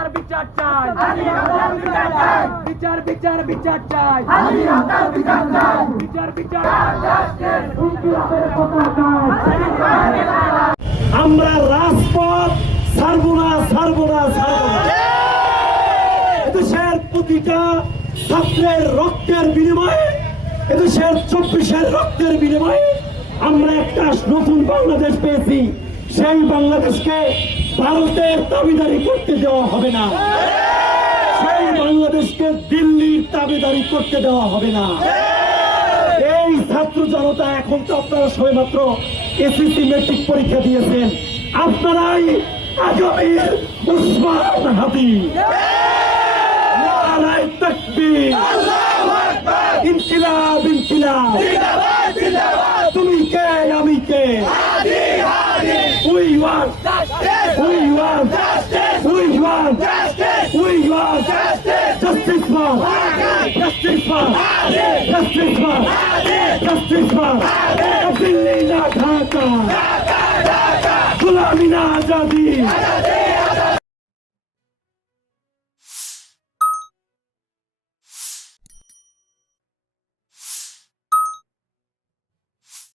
বিচার বিচার চাই, বিচার বিচার বিচার চাই, বিচার বিচার ইনকিলাবের পতাকা। আমরা রাজপথ ছাড়বো না, ছাড়বো না, ছাড়বো না। এদেশের প্রতিটা ছাত্রের রক্তের বিনিময়ে, এদেশের 24-এর রক্তের বিনিময়ে আমরা একটা নতুন বাংলাদেশ পেয়েছি। সেই বাংলাদেশকে ভারতের দাবিদারি করতে দেওয়া হবে না, সেই বাংলাদেশকে দিল্লির দাবিদারি করতে দেওয়া হবে না। এই ছাত্র জনতা, এখন তো আপনারা সবেমাত্র এসএসসি মেট্রিক পরীক্ষা দিয়েছেন, আপনারাই আগামীর উসমান হাদি। নারায়ে তাকবীর, ইনকিলাব ইনকিলাব, তুমি কে আমি কে, we want justice for Delhi না ঢাকা, গোলামি না আজাদি।